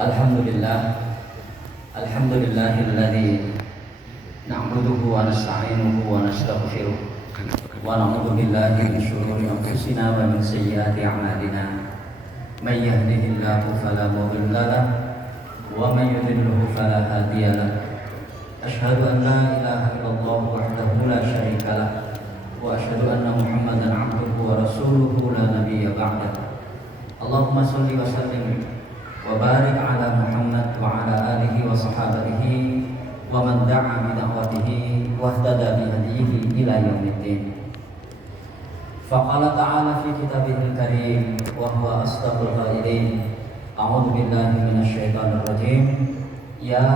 Alhamdulillah, alhamdulillahilladzi na'buduhu wa nasta'inuhu wa nastaghfiruh wa na'udzu billahi min shururi anfusina wa min sayyiati a'malina. May yahdihillahu fala mudilla lahu wa may yudlilhu fala hadiya lahu. Asyhadu an la ilaha illallah wahdahu la syarika lah wa asyhadu anna Muhammadan 'abduhu wa rasuluhu la nabiyya ba'dahu. Allahumma shalli wa sallim wa barik ala Muhammad wa ala alihi wa sahabatihi wa man da'a bi da'watihi wa ihtada bi hadihi ila yaumiddin. Faqala ta'ala fi kitabihil karim wa huwa asdaqul qailin. A'udzu billahi minasy syaithanir rajim. Ya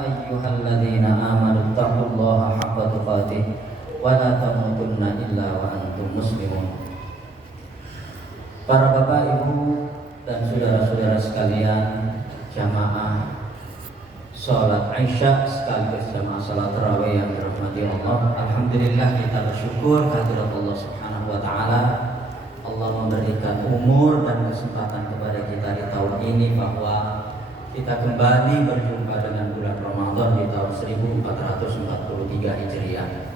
ayyuhalladzina amanu taqullaha haqqa tuqatih wa la tamutunna illa wa antum muslimun. Para bapak, ibu, dan saudara-saudara sekalian, jamaah sholat Isya sekaligus jamaah sholat tarawih yang dirahmati Allah. Alhamdulillah, kita bersyukur kehadirat Allah Subhanahu wa taala. Allah memberikan umur dan kesempatan kepada kita di tahun ini bahwa kita kembali berjumpa dengan bulan Ramadan di tahun 1443 Hijriah.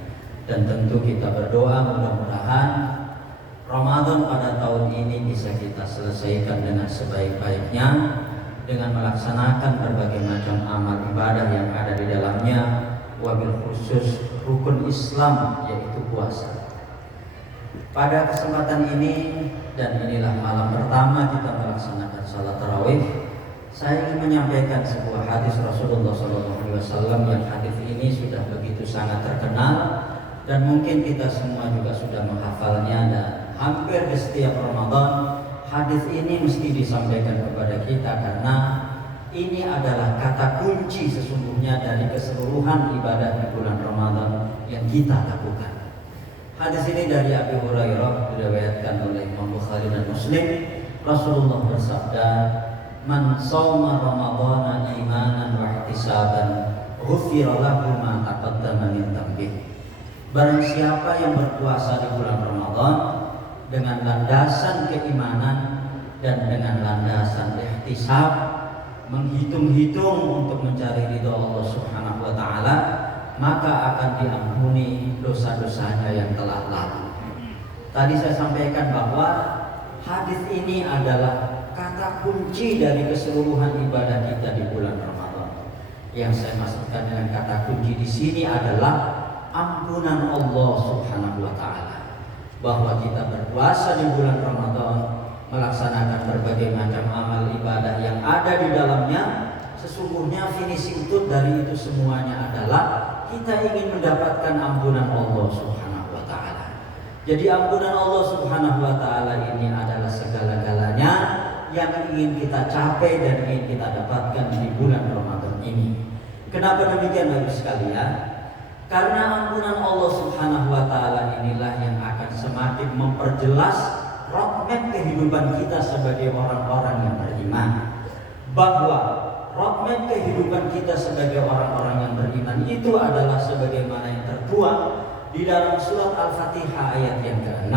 Dan tentu kita berdoa mudah-mudahan Ramadan pada tahun ini bisa kita selesaikan dengan sebaik-baiknya dengan melaksanakan berbagai macam amal ibadah yang ada di dalamnya, wabil khusus rukun Islam yaitu puasa. Pada kesempatan ini dan inilah malam pertama kita melaksanakan salat tarawih, saya ingin menyampaikan sebuah hadis Rasulullah SAW yang hadis ini sudah begitu sangat terkenal dan mungkin kita semua juga sudah menghafalnya, dan hampir di setiap Ramadan hadis ini mesti disampaikan kepada kita karena ini adalah kata kunci sesungguhnya dari keseluruhan ibadah di bulan Ramadan yang kita lakukan. Hadis ini dari Abu Hurairah, diriwayatkan oleh Imam Bukhari dan Muslim. Rasulullah bersabda, "Man shoma Ramadhana imanan wa ihtisaban, ghufira lahu ma taqaddama min dhanbihi." Barang siapa yang berpuasa di bulan Ramadan dengan landasan keimanan dan dengan landasan ihtisab, menghitung-hitung untuk mencari ridha Allah Subhanahu wa taala, maka akan diampuni dosa-dosanya yang telah lalu. Tadi saya sampaikan bahwa hadis ini adalah kata kunci dari keseluruhan ibadah kita di bulan Ramadan. Yang saya maksudkan dengan kata kunci di sini adalah ampunan Allah Subhanahu wa taala. Bahwa kita berpuasa di bulan Ramadan, melaksanakan berbagai macam amal ibadah yang ada di dalamnya, sesungguhnya finishing tune dari itu semuanya adalah kita ingin mendapatkan ampunan Allah Subhanahu wa taala. Jadi ampunan Allah Subhanahu wa taala ini adalah segala-galanya yang ingin kita capai dan ingin kita dapatkan di bulan Ramadan ini. Kenapa demikian Bapak sekalian? Karena ampunan Allah Subhanahu wa taala inilah yang akan semakin memperjelas roadmap kehidupan kita sebagai orang-orang yang beriman. Bahwa roadmap kehidupan kita sebagai orang-orang yang beriman itu adalah sebagaimana yang tertuang di dalam surat Al-Fatihah ayat yang ke-6.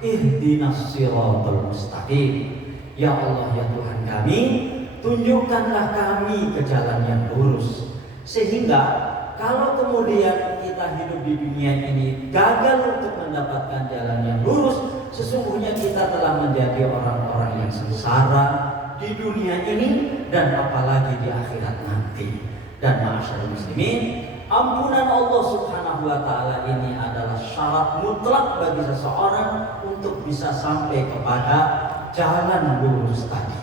Ihdinas siratal mustaqim. Ya Allah, ya Tuhan kami, tunjukkanlah kami ke jalan yang lurus. Sehingga kalau kemudian kita hidup di dunia ini gagal untuk mendapatkan jalan yang lurus, sesungguhnya kita telah menjadi orang-orang yang sengsara di dunia ini dan apalagi di akhirat nanti. Dan ma'asyarul muslimin, ampunan Allah Subhanahu wa taala ini adalah syarat mutlak bagi seseorang untuk bisa sampai kepada jalan lurus tadi.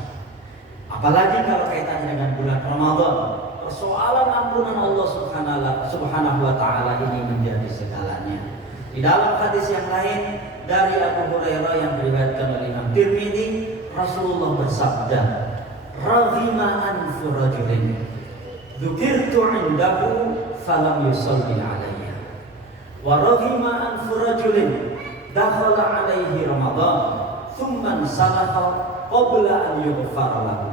Apalagi kalau kaitannya dengan bulan Ramadan. Persoalan ampunan Allah Subhanahu wa taala ini menjadi segalanya. Di dalam hadis yang lain dari Abu Hurairah yang diriwayatkan oleh Imam Tirmidzi, Rasulullah bersabda, "Raghima anfu rajulin dzukirtu 'indahu falam yusalli 'alayya. Wa raghima anfu rajulin dakhala 'alaihi Ramadan thumma salaha qabla an yughfara lahu.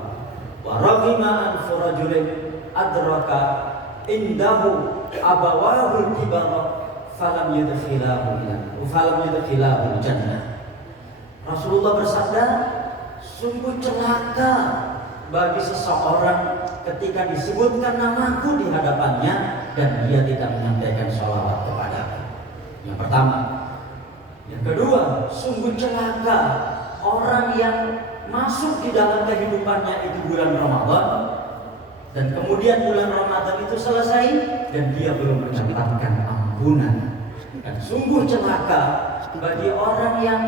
Wa raghima anfu rajulin adraka indahu abawahul kibara falam yudkhilahu jannah." Rasulullah bersabda, sungguh celaka bagi seseorang ketika disebutkan namaku di hadapannya dan dia tidak menyampaikan sholawat kepadaku. Yang pertama. Yang kedua, sungguh celaka orang yang masuk di dalam kehidupannya itu bulan Ramadan dan kemudian bulan Ramadan itu selesai dan dia belum mendapatkan ampunan. Dan sungguh celaka bagi orang yang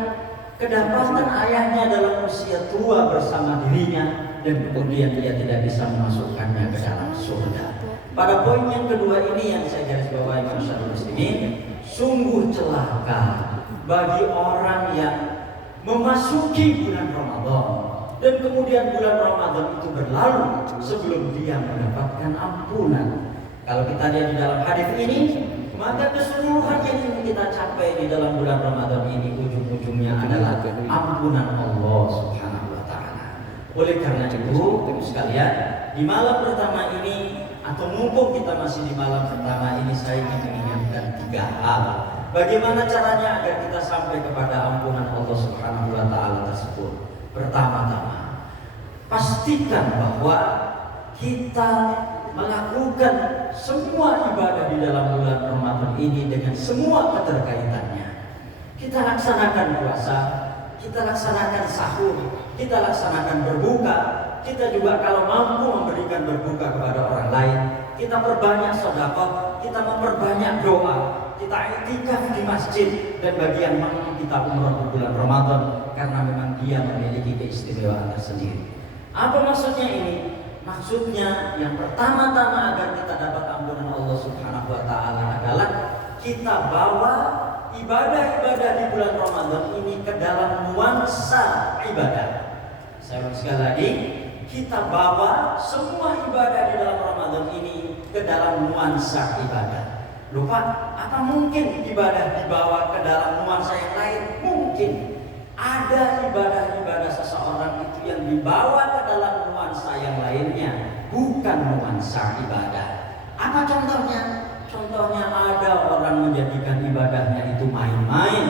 kedapatan ayahnya dalam usia tua bersama dirinya dan kemudian dia tidak bisa memasukkannya ke dalam surga. Pada poin yang kedua ini yang saya garis bawahi masyarakat muslimin, sungguh celaka bagi orang yang memasuki bulan Ramadan dan kemudian bulan Ramadan itu berlalu sebelum dia mendapatkan ampunan. Kalau kita lihat di dalam hadis ini, maka keseluruhan yang ingin kita capai di dalam bulan Ramadan ini ujung-ujungnya adalah ampunan Allah Subhanahu wa taala. Oleh karena itu, sekalian, di malam pertama ini atau mumpung kita masih di malam pertama ini, saya ingin mengingatkan 3 hal. Bagaimana caranya agar kita sampai kepada ampunan Allah Subhanahu wa taala tersebut? Pertama-tama, pastikan bahwa kita melakukan semua ibadah di dalam bulan Ramadan ini dengan semua keterkaitannya. Kita laksanakan puasa, kita laksanakan sahur, kita laksanakan berbuka, kita juga kalau mampu memberikan berbuka kepada orang lain, kita perbanyak sedekah, kita memperbanyak doa, kita iktikaf di masjid, dan bagi yang mampu kita umrah di bulan Ramadan karena memang dia memiliki keistimewaan tersendiri. Apa maksudnya ini? Maksudnya yang pertama-tama agar kita dapat ampunan Allah Subhanahu wa taala adalah kita bawa ibadah-ibadah di bulan Ramadan ini ke dalam nuansa ibadah. Saya ulang sekali lagi, kita bawa semua ibadah di dalam Ramadan ini ke dalam nuansa ibadah. Lupa, apa mungkin ibadah dibawa ke dalam nuansa yang lain? Mungkin. Ada ibadah-ibadah seseorang itu yang dibawa ke dalam nuansa yang lainnya, bukan nuansa ibadah. Apa contohnya? Contohnya ada orang menjadikan ibadahnya itu main-main.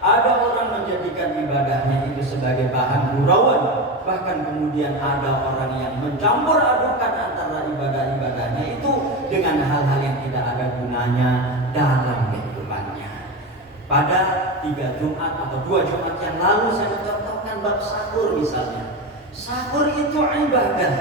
Ada orang menjadikan ibadahnya itu sebagai bahan gurauan. Bahkan kemudian ada orang yang mencampur adukan antara ibadah-ibadahnya itu dengan hal-hal yang tidak ada gunanya dalam kehidupannya. Pada 3 Jumat atau 2 Jumat yang lalu saya mencontohkan bab sahur misalnya. Sahur itu ibadah,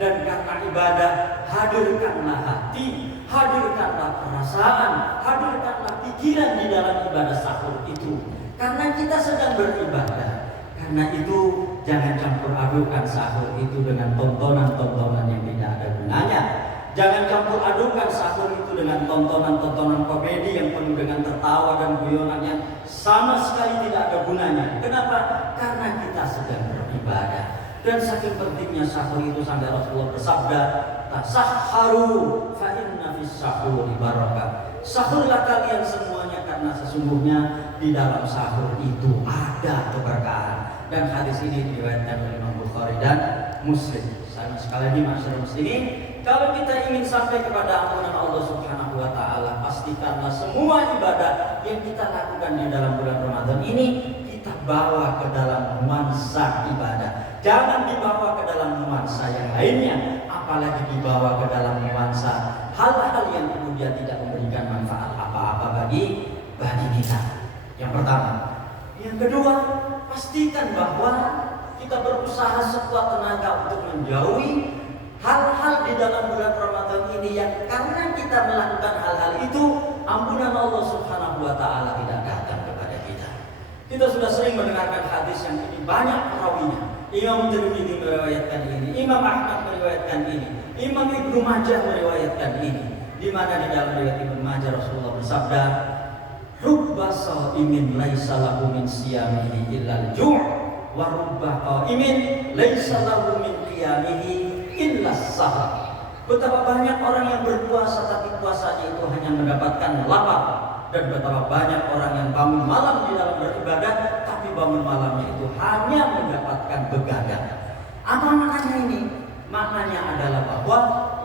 dan karena ibadah hadirkanlah hati, hadirkanlah perasaan, hadirkanlah pikiran di dalam ibadah sahur itu. Karena kita sedang beribadah. Karena itu jangan campur adukan sahur itu dengan tontonan-tontonan yang tidak ada gunanya. Jangan campur adukan sahur itu dengan tontonan-tontonan komedi yang penuh dengan tertawa dan guyonan yang sama sekali tidak ada gunanya. Kenapa? Karena kita sedang beribadah. Dan saking pentingnya sahur itu sampai Rasulullah bersabda, "Tasahharu fa inna fis sahuri barakah." Sahurlah kalian semuanya karena sesungguhnya di dalam sahur itu ada keberkahan. Dan hadis ini diriwayatkan oleh Imam Bukhari dan Muslim. Sekali lagi masyarakat muslimin, kalau kita ingin sampai kepada ampunan Allah Subhanahu wa taala, pastikanlah semua ibadah yang kita lakukan di dalam bulan Ramadan ini kita bawa ke dalam nuansa ibadah. Jangan dibawa ke dalam nuansa yang lainnya, apalagi dibawa ke dalam nuansa hal-hal yang kemudian tidak memberikan manfaat apa-apa bagi kita. Yang pertama. Yang kedua, pastikan bahwa kita berusaha sekuat tenaga untuk menjauhi hal-hal di dalam bulan Ramadan ini yang karena kita melakukan hal-hal itu, ampunan Allah Subhanahu wa taala tidak datang kepada kita. Kita sudah sering mendengarkan hadis yang ini banyak perawinya. Imam Tirmidzi meriwayatkan ini, Imam Ahmad meriwayatkan ini, Imam Ibnu Majah meriwayatkan ini. Di mana di dalam riwayat Ibnu Majah Rasulullah bersabda, "Rubba shaimin laisa lahu min siyamihi illa al-ju'. Wa rubba qaimin laisa lahu min qiyamihi illa as-sahar." Betapa banyak orang yang berpuasa tapi puasanya itu hanya mendapatkan lapar, dan betapa banyak orang yang bangun malam di dalam beribadah tapi bangun malamnya itu hanya mendapatkan begadang. Apa maknanya ini? Maknanya adalah bahwa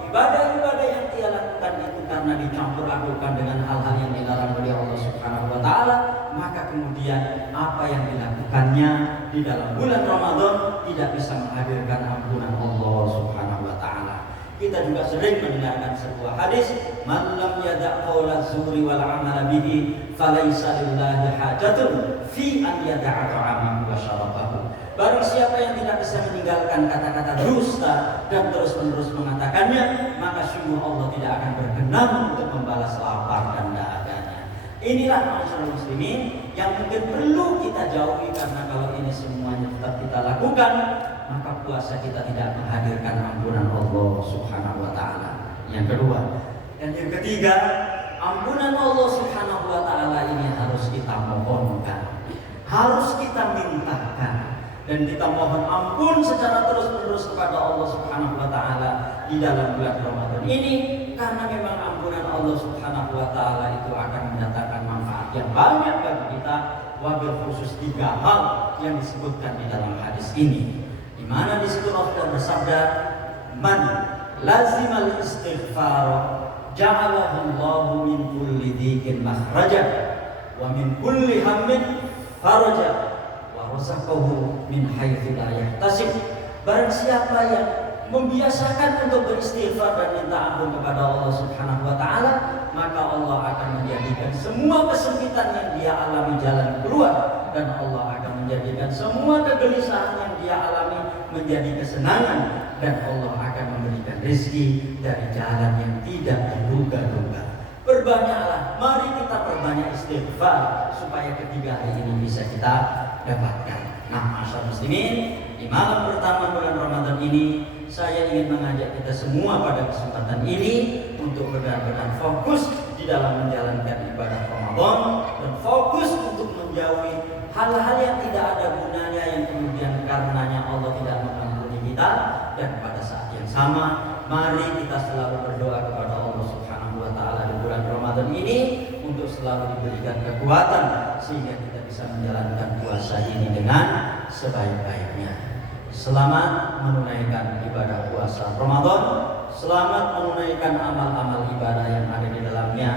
ibadah-ibadah yang dia lakukan itu karena dicampur adukan dengan hal-hal yang dilarang oleh Allah Subhanahu wa taala, maka kemudian apa yang dilakukannya di dalam bulan Ramadan tidak bisa menghadirkan ampunan Allah Subhanahu wa taala. Kita juga sering mendengarkan sebuah hadis, "Man lam yada' qaula zuri wal 'amala bihi, falaysa lillahi hajatun fi an yada'a ta'amahu wa syarabahu." Barang siapa yang tidak bisa meninggalkan kata-kata dusta dan terus-menerus mengatakannya, maka sungguh Allah tidak akan berkenan untuk membalas lapar dan dahaganya. Inilah masyarakat muslimin yang mungkin perlu kita jauhi, karena kalau ini semuanya tetap kita lakukan, maka puasa kita tidak menghadirkan ampunan Allah Subhanahu wa taala. Yang kedua dan yang ketiga, ampunan Allah Subhanahu wa taala ini harus kita mohonkan, harus kita mintakan, dan kita mohon ampun secara terus-menerus kepada Allah Subhanahu wa taala di dalam bulan Ramadan ini, karena memang ampunan Allah Subhanahu wa taala itu akan mendatangkan manfaat yang banyak bagi kita, wabil khusus 3 hal yang disebutkan di dalam hadis ini, di mana di situ Rasulullah bersabda, "Man lazimal istighfar ja'alahu Allahu min kulli dhikin makhraja wa min kulli hammin faraja wa razaqahu min haitsu la yahtasib." Barang siapa yang membiasakan untuk beristighfar dan minta ampun kepada Allah Subhanahu wa taala, maka Allah akan menjadikan semua kesempitan yang dia alami jalan keluar, dan Allah akan menjadikan semua kegelisahan yang dia alami menjadi kesenangan, dan Allah akan memberikan rezeki dari jalan yang tidak diduga-duga. Berbanyaklah, mari kita perbanyak istighfar supaya ketiga hal ini bisa kita dapatkan. Nah, masyarakat muslimin, di malam pertama bulan Ramadan ini saya ingin mengajak kita semua pada kesempatan ini untuk benar-benar fokus di dalam menjalankan ibadah Ramadan, dan fokus untuk menjauhi hal-hal yang tidak ada gunanya, yang kemudian karenanya Allah tidak mengampuni kita. Dan pada saat yang sama, mari kita selalu berdoa kepada Allah Subhanahu wa taala di bulan Ramadan ini untuk selalu diberikan kekuatan sehingga kita bisa menjalankan puasa ini dengan sebaik-baiknya. Selamat menunaikan ibadah puasa Ramadan, selamat menunaikan amal-amal ibadah yang ada di dalamnya,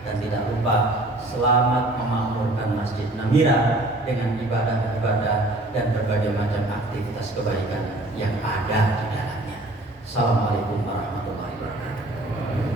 dan tidak lupa selamat memakmurkan Masjid Namira dengan ibadah-ibadah dan berbagai macam aktivitas kebaikan yang ada di dalamnya. Assalamualaikum warahmatullahi wabarakatuh.